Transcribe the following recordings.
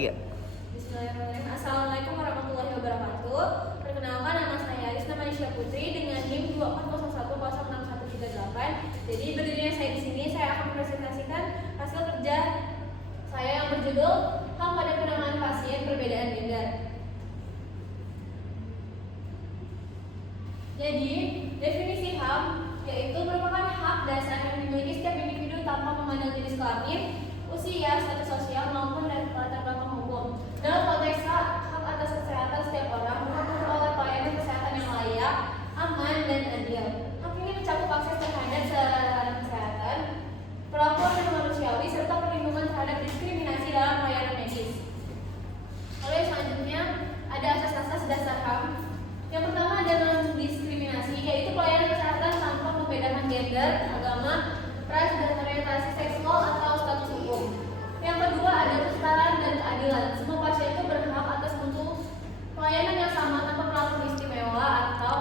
Iya. Bismillahirrahmanirrahim. Assalamualaikum warahmatullahi wabarakatuh. Perkenalkan, nama saya Arisna Manisha Putri dengan NIM 240106138. Jadi berdirinya saya di sini, saya akan mempresentasikan hasil kerja saya yang berjudul HAM pada penanganan pasien perbedaan gender. Jadi definisi HAM yaitu merupakan hak dasar yang dimiliki setiap individu tanpa memandang jenis kelamin, usia, status sosial maupun dari latar belakang hukum. Dalam konteks hak atas kesehatan setiap orang berhak memperoleh pelayanan kesehatan yang layak, aman, dan adil. Hak ini mencakup akses terhadap sarana kesehatan, perlakuan yang manusiawi, serta perlindungan terhadap diskriminasi dalam pelayanan medis. Lalu yang selanjutnya ada asas-asas dasar HAM. Yang pertama ada non-diskriminasi, yaitu pelayanan kesehatan tanpa membedakan gender, agama, ras, dan orientasi seksual atau status hukum. Yang kedua ada kesetaraan dan keadilan. Semua pasien itu berhak atas mutu pelayanan yang sama tanpa perlakuan istimewa atau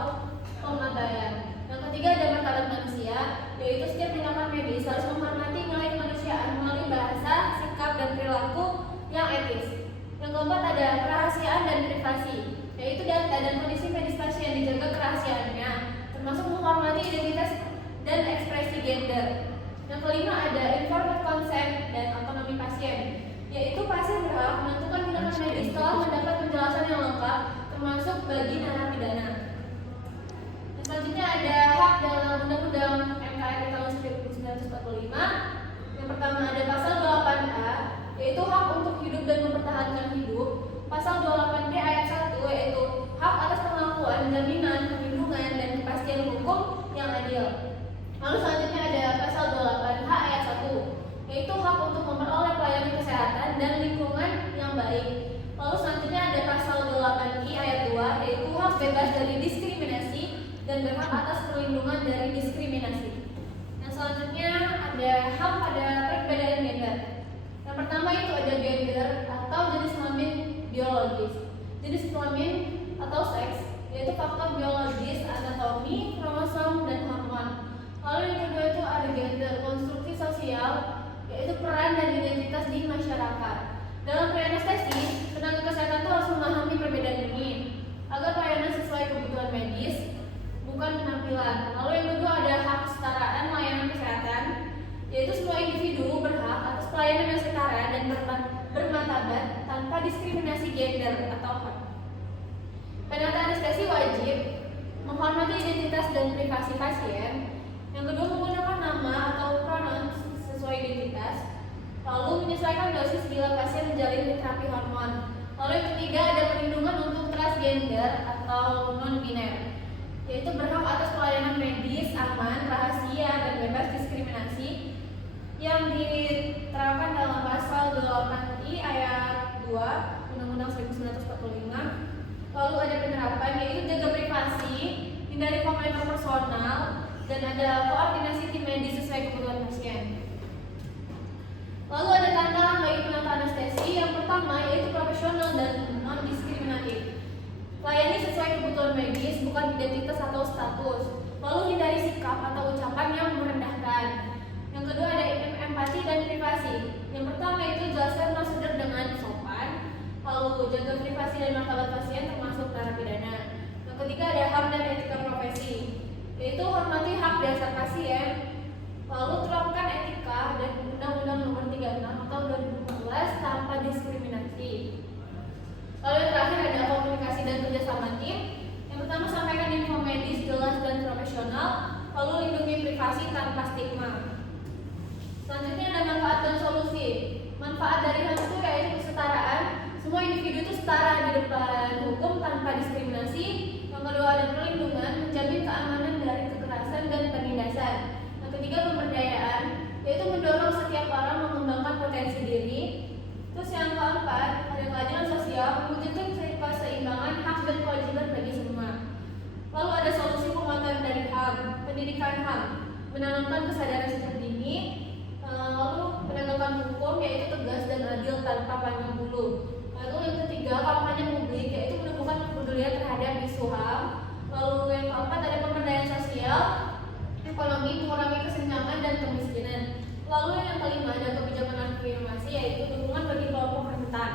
pengabaian. Yang ketiga ada martabat manusia, yaitu setiap tindakan medis harus menghormati nilai kemanusiaan melalui bahasa, sikap, dan perilaku yang etis. Yang keempat ada kerahasiaan dan privasi, yaitu data dan kondisi medis pasien dijaga kerahasiaannya, termasuk menghormati identitas dan ekspresi gender. Yang kelima ada informed consent dan otonomi pasien, yaitu pasien berhak menentukan tindakan medis setelah mendapat penjelasan yang lengkap, termasuk bagi narapidana. Yang selanjutnya ada hak dalam Undang-Undang NKRI tahun 1945. Yang pertama ada pasal 28A, yaitu hak untuk hidup dan mempertahankan hidup. Pasal 28B ayat 1, yaitu hak atas pengakuan, jaminan, perlindungan, dan kepastian hukum yang adil. Lalu selanjutnya ada pasal 28H ayat 1, yaitu hak untuk memperoleh pelayanan kesehatan dan lingkungan yang baik. Lalu selanjutnya ada pasal 8I ayat 2, yaitu hak bebas dari diskriminasi dan berhak atas perlindungan dari diskriminasi. Yang selanjutnya ada HAM pada perbedaan gender. Yang pertama itu ada gender atau jenis kelamin biologis. Jenis kelamin atau seks, yaitu faktor biologis, anatomi, kromosom, dan hormon. Lalu yang kedua itu ada gender, konstruksi sosial, yaitu peran dan identitas di masyarakat. Dalam pre-anestesi, tenaga kesehatan itu harus memahami perbedaan ini agar pelayanan sesuai kebutuhan medis, bukan penampilan. Lalu yang kedua ada hak kesetaraan layanan kesehatan, yaitu semua individu berhak atas pelayanan yang setara dan bermartabat tanpa diskriminasi gender atau hak. Penata anestesi wajib menghormati identitas dan privasi pasien. Yang kedua menggunakan nama atau pronoun sesuai identitas. Lalu menyesuaikan dosis bila pasien menjalani terapi hormon. Lalu yang ketiga ada perlindungan untuk transgender atau non-biner, yaitu berhak atas pelayanan medis aman, rahasia, dan bebas diskriminasi yang diterapkan dalam pasal 8I ayat 2 Undang-Undang 1945. Lalu ada penerapan yaitu jaga privasi, hindari komentar personal, dan ada koordinasi tim medis sesuai kebutuhan pasien. Lalu ada tantangan bagi penata anestesi. Yang pertama yaitu profesional dan non-diskriminatif. Layani sesuai kebutuhan medis, bukan identitas atau status. Lalu hindari sikap atau ucapan yang merendahkan. Yang kedua ada empati dan privasi. Yang pertama itu jelaskan prosedur dengan sopan. Lalu jaga privasi dan martabat pasien termasuk narapidana. Yang ketiga ada HAM dan etika profesi, yaitu hormati hak dasar pasien. Lalu terapkan etika dan Undang-Undang Nomor 36 Tahun 2014 tanpa diskriminasi. Lalu yang terakhir ada komunikasi dan kerjasama tim. Yang pertama sampaikan info medis jelas dan profesional. Lalu lindungi privasi tanpa stigma. Selanjutnya ada manfaat dan solusi. Manfaat dari HAM itu yaitu kesetaraan. Semua individu itu setara di depan hukum tanpa diskriminasi. Yang kedua ada perlindungan, menjamin keamanan dari kekerasan dan penindasan. Yang ketiga pemberdayaan, yaitu mendorong setiap orang mengembangkan potensi diri. Terus yang keempat ada keadilan sosial, mewujudkan keseimbangan hak dan kewajiban bagi semua. Lalu ada solusi penguatan dari HAM, pendidikan HAM, menanamkan kesadaran sejak dini. Lalu penegakan hukum yaitu tegas dan adil tanpa pandang bulu. Lalu yang ketiga kampanye publik, yaitu menumbuhkan kepedulian terhadap isu HAM. Lalu yang keempat ada pemberdayaan sosial, ekonomi, mengurangi kesenjangan dan kemiskinan. Lalu yang kelima ada kebijakan afirmasi, yaitu dukungan bagi kelompok rentan.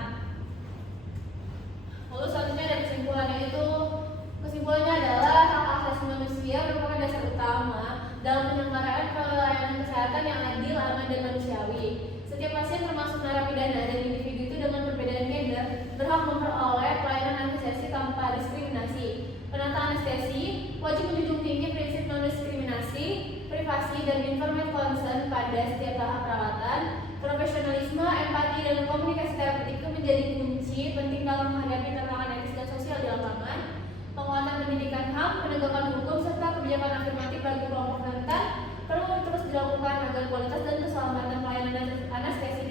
empati dan komunikasi terapeutik itu menjadi kunci penting dalam menghadapi tantangan etis dan sosial di lapangan. Penguatan pendidikan HAM, penegakan hukum, serta kebijakan afirmatif bagi kelompok rentan perlu terus dilakukan agar kualitas dan keselamatan pelayanan anestesi